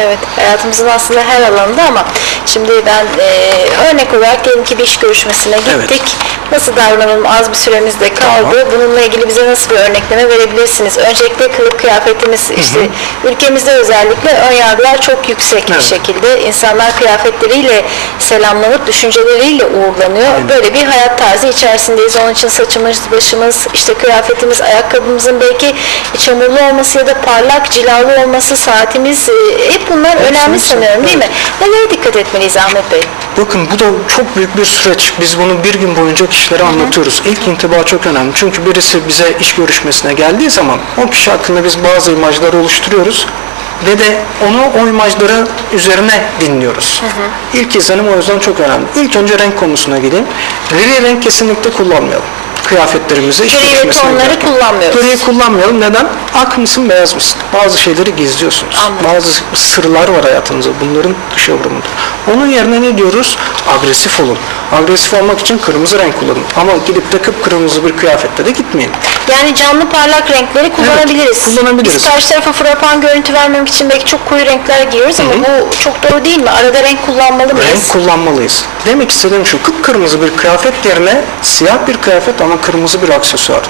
Evet, hayatımızın aslında her alanında ama şimdi ben e, örnek olarak diyelim ki bir iş görüşmesine gittik. Nasıl davranalım az bir süremiz de kaldı. Bununla ilgili bize nasıl bir örnekleme verebilirsiniz? Öncelikle kılık kıyafetimiz işte ülkemizde özellikle ön yargılar çok yüksek bir Evet. şekilde. insanlar kıyafetleriyle selamlanıp düşünceleriyle uğurlanıyor. Böyle bir hayat tarzı içerisindeyiz. Onun için saçımız, başımız, işte kıyafetimiz, ayakkabımızın belki çamurlu olması ya da parlak, cilalı olması, saatimiz e, hep bunlar önemli hepsi, sanıyorum değil mi? Nelere dikkat etmeliyiz Ahmet Bey? Bakın bu da çok büyük bir süreç. Biz bunu bir gün boyunca kişilere anlatıyoruz. İlk intiba çok önemli. Çünkü birisi bize iş görüşmesine geldiği zaman o kişi hakkında biz bazı imajlar oluşturuyoruz ve de onu o imajları üzerine dinliyoruz. İlk izlenim o yüzden çok önemli. İlk önce renk konusuna geleyim. Gri renk kesinlikle kullanmayalım. Kıyafetlerimizi iş Gri ve tonları kullanmıyoruz. Griyi kullanmayalım. Neden? Ak mısın, beyaz mısın? Bazı şeyleri gizliyorsunuz. Anladım. Bazı sırlar var hayatınızda. Bunların dışa vurumudur. Onun yerine ne diyoruz? Agresif olun. Agresif olmak için kırmızı renk kullanın. Ama gidip de kıpkırmızı bir kıyafette de gitmeyin. Yani canlı parlak renkleri kullanabiliriz. kullanabiliriz. Biz karşı tarafa frapan görüntü vermemek için belki çok koyu renkler giyiyoruz ama bu çok doğru değil mi? Arada renk kullanmalı mıyız? Renk kullanmalıyız. Demek istediğim şu, kıpkırmızı bir kıyafet yerine siyah bir kıyafet ama kırmızı bir aksesuar.